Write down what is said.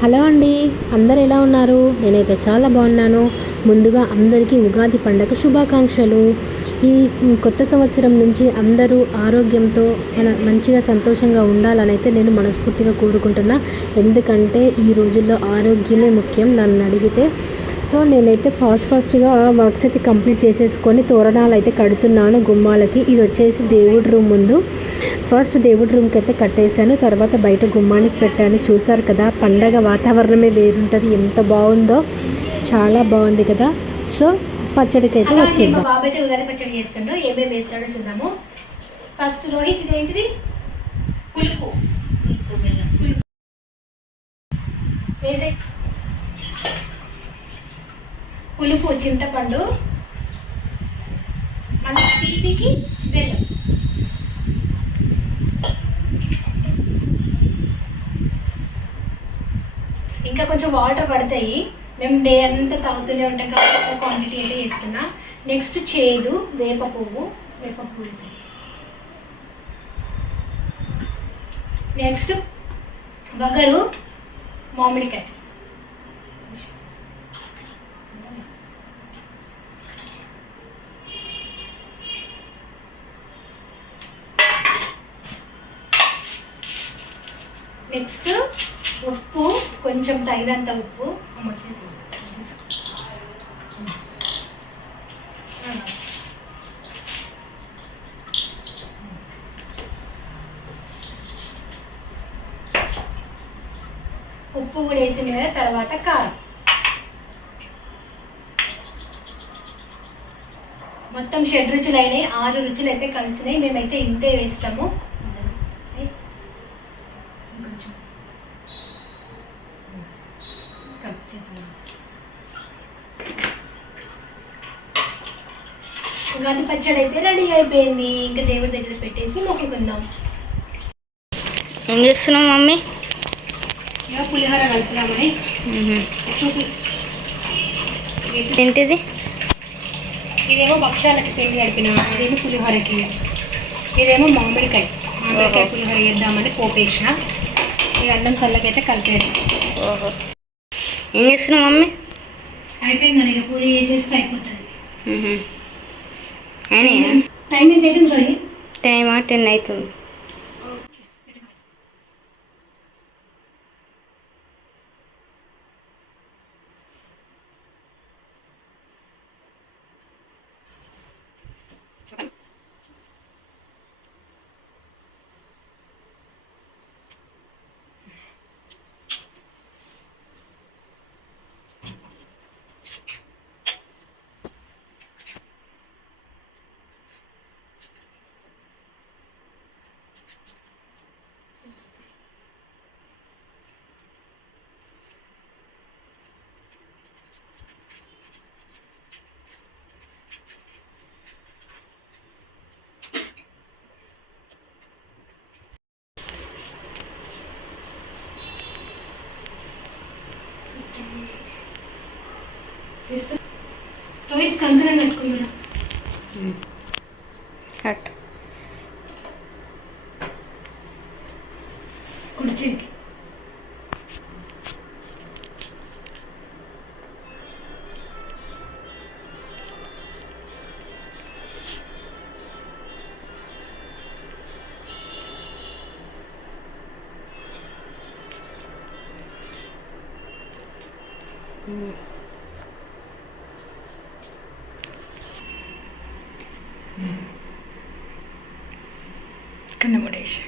Hello అండి అందరు ఎలా ఉన్నారు? నేనైతే చాలా బాగున్నాను. ముందుగా అందరికీ ఉగాది పండగ శుభాకాంక్షలు. ఈ కొత్త సంవత్సరం నుంచి అందరూ ఆరోగ్యంతో మన మంచిగా సంతోషంగా ఉండాలని అయితే నేను మనస్ఫూర్తిగా కోరుకుంటున్నా. ఎందుకంటే ఈ రోజుల్లో ఆరోగ్యమే ముఖ్యం నన్ను అడిగితే. సో నేనైతే ఫాస్ట్ ఫాస్ట్గా వర్క్స్ అయితే కంప్లీట్ చేసేసుకొని తోరణాలు అయితే కడుతున్నాను గుమ్మాలకి. ఇది వచ్చేసి దేవుడి రూమ్ ముందు. ఫస్ట్ దేవుడి రూమ్కి అయితే కట్టేశాను తర్వాత బయట గుమ్మానికి పెట్టాను. చూసారు కదా పండగ వాతావరణమే వేరుంటుంది ఎంత బాగుందో చాలా బాగుంది కదా. సో పచ్చడికి అయితే అలా అండి, మా వచ్చేద్దాం బాబు అయితే ఉగాది పచ్చడి చేస్తుండో ఏమేమి వేస్తాడో చూద్దాము. ఫస్ట్ రోహిత్ పులుపు. వేసే పులుపు చింతపండు. మళ్ళీ తీపికి బెల్లం. ఇంకా కొంచెం వాటర్ పడతాయి. మేము డే అంతా తాగుతూనే ఉంటాం కాబట్టి క్వాంటిటీ అయితే వేస్తున్నా. నెక్స్ట్ చేదు వేప పువ్వు వేప పువ్వు నెక్స్ట్ వగరు మామిడికాయ. నెక్స్ట్ ఉప్పు కొంచెం తగినంత ఉప్పు. ఉప్పు. కూడా వేసిన కదా తర్వాత కారం. మొత్తం షెడ్ రుచులు అయినాయి ఆరు రుచులు అయితే కలిసినాయి. మేమైతే ఇంతే వేస్తాము. ఉగాది పచ్చడి అయితే రెడీ అయిపోయింది. ఇంకా దేవుడి దగ్గర పెట్టేసి మొక్కుకుందాం. ఏం చేస్తున్నావు మమ్మీ? ఇక పులిహోర కలుపుదామని. చూపి. ఏంటిది? ఇదేమో భక్ష్యాలకి పిండి కలిపిన ఇదేమో పులిహోరకి. ఇదేమో మామిడికాయ. మామిడికాయ. పులిహోర చేద్దామని పోపేసిన. ఈ అన్నం చల్లకైతే కలిపేది. ఓహో. ఏం చేస్తున్నావు మమ్మీ? అయిపోయిందని ఇక పూజ చేసేస్తే అయిపోతుంది. టైం ఎంత అవుతుంది రోహిత్ టైం టెన్ అవుతుంది రోహిత్ కంకణం కట్టుకుందా కట్ కుర్చీకి కన్నముడేసి